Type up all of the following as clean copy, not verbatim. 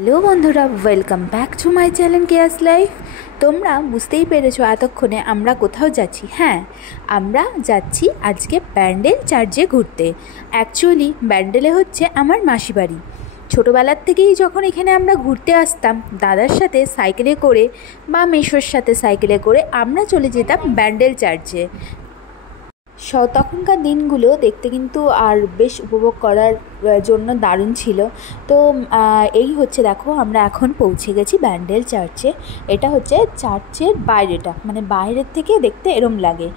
Hello বন্ধুরা, welcome back to my channel chaos life. তোমরা বুঝতেই পেরেছো এতক্ষণে আমরা কোথাও যাচ্ছি। হ্যাঁ, আমরা যাচ্ছি আজকে ব্যান্ডেল চার্চে ঘুরতে। অ্যাকচুয়ালি ব্যান্ডেলে হচ্ছে আমার মাসি বাড়ি। ছোটোবেলার থেকেই যখন এখানে আমরা ঘুরতে আসতাম দাদার সাথে সাইকেলে করে বা মেসোর সাথে সাইকেলে করে আমরা চলে যেতাম ব্যান্ডেল চার্চে। তখনকার দিনগুলো দেখতে কিন্তু আর বেশ উপভোগ করার জন্য দারুণ ছিল। তো এই হচ্ছে, দেখো আমরা এখন পৌঁছে গেছি ব্যান্ডেল চার্চে। এটা হচ্ছে চার্চের বাইরেটা, মানে বাইরের থেকে দেখতে এরম লাগে।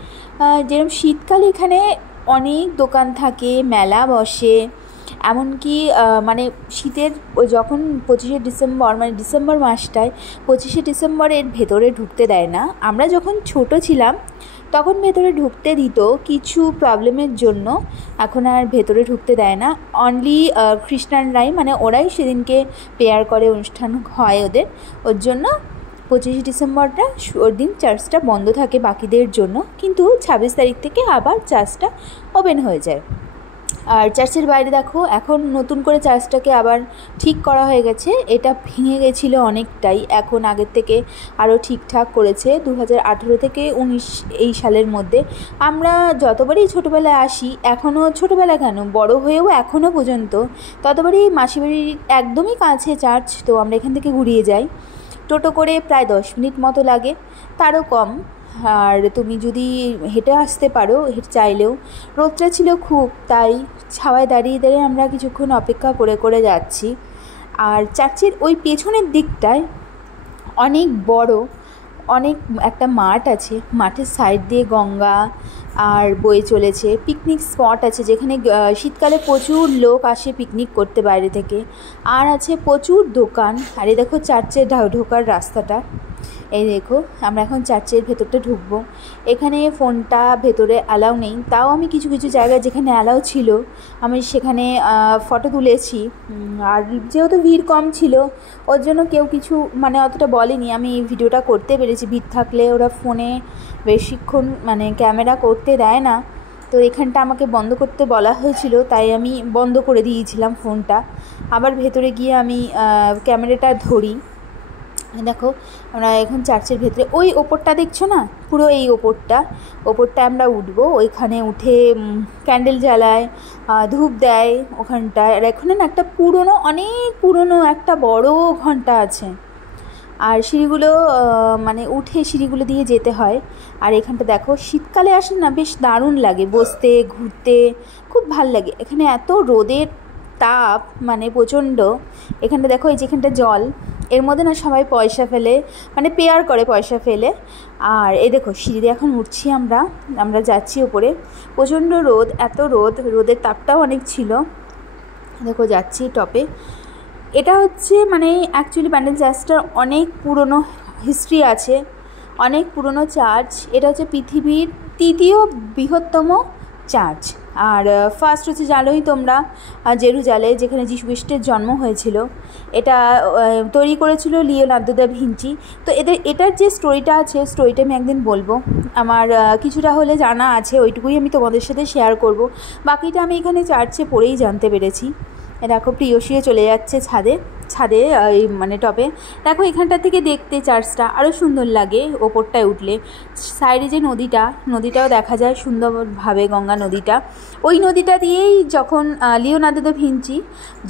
যেরকম শীতকালে এখানে অনেক দোকান থাকে, মেলা বসে। এমনকি মানে শীতের যখন 25শে ডিসেম্বর, মানে ডিসেম্বর মাসটায় 25শে ডিসেম্বরের ভেতরে ঢুকতে দেয় না। আমরা যখন ছোট ছিলাম তখন ভেতরে ঢুকতে দিত, কিছু প্রবলেমের জন্য এখন আর ভেতরে ঢুকতে দেয় না। অনলি খ্রিস্টানরাই, মানে ওরাই সেদিনকে প্রেয়ার করে, অনুষ্ঠান হয় ওদের। ওর জন্য 25শে ডিসেম্বরটা ওর দিন চার্চটা বন্ধ থাকে বাকিদের জন্য, কিন্তু 26 তারিখ থেকে আবার চার্চটা ওপেন হয়ে যায়। আর চার্চের বাইরে দেখো, এখন নতুন করে চার্চটাকে আবার ঠিক করা হয়ে গেছে। এটা ভেঙে গেছিলো অনেকটাই, এখন আগের থেকে আরও ঠিকঠাক করেছে 2018 থেকে 19 এই সালের মধ্যে। আমরা যতবারই ছোটোবেলায় আসি, এখনও ছোটোবেলা কেন, বড় হয়েও এখনও পর্যন্ত ততবারই মাসিবাড়ির একদমই কাছে চার্চ। তো আমরা এখান থেকে ঘুরিয়ে যাই টোটো করে, প্রায় 10 মিনিট মতো লাগে, তারও কম। আর তুমি যদি হেঁটে আসতে পারো, হেঁটে চাইলেও। রোদটা ছিল খুব, তাই ছাওয়ায় দাঁড়িয়ে দাঁড়িয়ে আমরা কিছুক্ষণ অপেক্ষা করে করে যাচ্ছি। আর চার্চের ওই পেছনের দিকটায় অনেক বড় অনেক একটা মাঠ আছে। মাঠের সাইড দিয়ে গঙ্গা আর বয়ে চলেছে। পিকনিক স্পট আছে, যেখানে শীতকালে প্রচুর লোক আসে পিকনিক করতে বাইরে থেকে। আর আছে প্রচুর দোকান। আর এই দেখো চার্চের ঢোকার রাস্তাটা। এই দেখো, আমরা এখন চার্চের ভেতরটা ঢুকবো। এখানে ফোনটা ভেতরে অ্যালাউ নেই, তাও আমি কিছু কিছু জায়গায় যেখানে অ্যালাউ ছিল আমি সেখানে ফটো তুলেছি। আর যেহেতু ভিড় কম ছিল ওর জন্য কেউ কিছু মানে অতটা বলেনি, আমি এই ভিডিওটা করতে পেরেছি। ভিড় থাকলে ওরা ফোনে বেশিক্ষণ মানে ক্যামেরা করতে দেয় না, তো এখানটা আমাকে বন্ধ করতে বলা হয়েছিল, তাই আমি বন্ধ করে দিয়েছিলাম ফোনটা। আবার ভেতরে গিয়ে আমি ক্যামেরাটা ধরি। দেখো, আমরা এখন চার্চের ভেতরে, ওই ওপরটা দেখছো না, পুরো এই ওপরটা আমরা উঠবো। ওইখানে উঠে ক্যান্ডেল জ্বালায়, ধূপ দেয় ওখানটায়। আর এখানে না একটা অনেক পুরনো একটা বড় ঘন্টা আছে। আর সিঁড়িগুলো মানে উঠে সিঁড়িগুলো দিয়ে যেতে হয়। আর এখানটা দেখো, শীতকালে আসেন না, বেশ দারুণ লাগে বসতে, ঘুরতে, খুব ভাল লাগে। এখানে এত রোদের তাপ, মানে প্রচণ্ড। এখানটা দেখো, এই যেখানটা জল, এর মধ্যে না সবাই পয়সা ফেলে, মানে পেয়ার করে পয়সা ফেলে। আর এই দেখো সিঁড়ি দিয়ে এখন উঠছি আমরা যাচ্ছি ওপরে। প্রচণ্ড রোদ, এত রোদের তাপটাও অনেক ছিল। দেখো যাচ্ছি টপে। এটা হচ্ছে মানে অ্যাকচুয়ালি ব্যান্ডেল চার্চটার অনেক পুরনো হিস্ট্রি আছে, অনেক পুরনো চার্চ। এটা হচ্ছে পৃথিবীর 3য় বৃহত্তম চার্চ। আর ফার্স্ট হচ্ছে জানোই তোমরা জেরুজালে, যেখানে যীশু খ্রিস্টের জন্ম হয়েছিল। এটা তৈরি করেছিল লিওনার্দো দা ভিঞ্চি। তো এটার যে স্টোরিটা আছে, স্টোরিটা আমি একদিন বলবো। আমার কিছুটা হলে জানা আছে, ওইটুকুই আমি তোমাদের সাথে শেয়ার করব। বাকিটা আমি এখানে চার্চে পড়েই জানতে পেরেছি। দেখো প্রিয়সীও চলে যাচ্ছে ছাদে এই মানে টপে। দেখো এখানটা থেকে দেখতে চার্চটা আরও সুন্দর লাগে ওপরটায় উঠলে। সাইডে যে নদীটাও দেখা যায় সুন্দরভাবে, গঙ্গা নদীটা। ওই নদীটা দিয়েই যখন লিওনার্দো দা ভিঞ্চি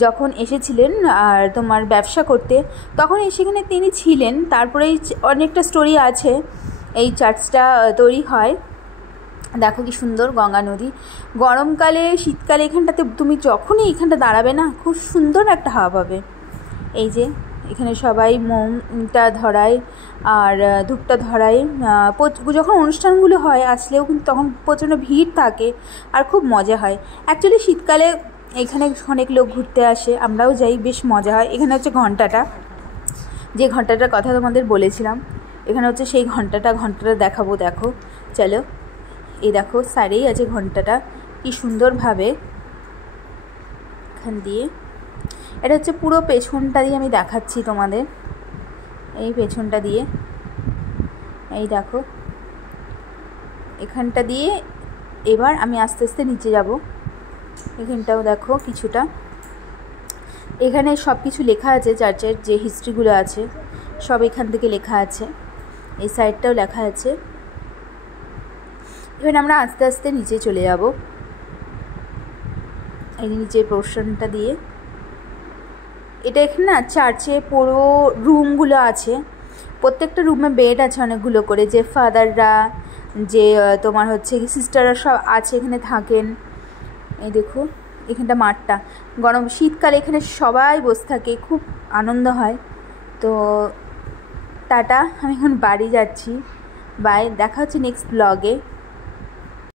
যখন এসেছিলেন আর তোমার ব্যবসা করতে, তখন সেখানে তিনি ছিলেন। তারপরেই অনেকটা স্টোরি আছে এই চার্চটা তৈরি হয়। দেখো কি সুন্দর গঙ্গা নদী। গরমকালে, শীতকালে এখানটাতে তুমি যখনই এখানটা দাঁড়াবে না, খুব সুন্দর একটা হাওয়া পাবে। এই যে এখানে সবাই মোমটা ধরায় আর ধূপটা ধরায়। যখন অনুষ্ঠানগুলো হয় আসলেও কিন্তু তখন প্রচণ্ড ভিড় থাকে আর খুব মজা হয়। অ্যাকচুয়ালি শীতকালে এখানে অনেক লোক ঘুরতে আসে, আমরাও যাই, বেশ মজা হয়। এখানে হচ্ছে ঘন্টাটা, যে ঘন্টাটার কথা তোমাদের বলেছিলাম, এখানে হচ্ছে সেই ঘন্টাটা দেখাবো। দেখো চলো, এই দেখো সাইডেই আছে ঘন্টাটা, কি সুন্দরভাবে এখান দিয়ে। এটা হচ্ছে পুরো পেছনটা দিয়ে আমি দেখাচ্ছি তোমাদের, এই পেছনটা দিয়ে। এই দেখো এখানটা দিয়ে। এবার আমি আস্তে আস্তে নিচে যাব। এখানটাও দেখো কিছুটা। এখানে সব কিছু লেখা আছে, চার্চের যে হিস্ট্রিগুলো আছে সব এখান থেকে লেখা আছে, এই সাইডটাও লেখা আছে। এবার আমরা আস্তে আস্তে নিচে চলে যাব, এই নিচের পোর্শনটা দিয়ে। এটা এখানে না চার্চে পুরো রুমগুলো আছে, প্রত্যেকটা রুমে বেড আছে অনেকগুলো করে, যে ফাদাররা, যে তোমার হচ্ছে সিস্টাররা সব আছে এখানে থাকেন। এই দেখো এখানটা মাঠটা, শীতকালে এখানে সবাই বসে থাকে, খুব আনন্দ হয়। তো টাটা, আমি এখন বাড়ি যাচ্ছি, বাই, দেখা হচ্ছে নেক্সট ব্লগে।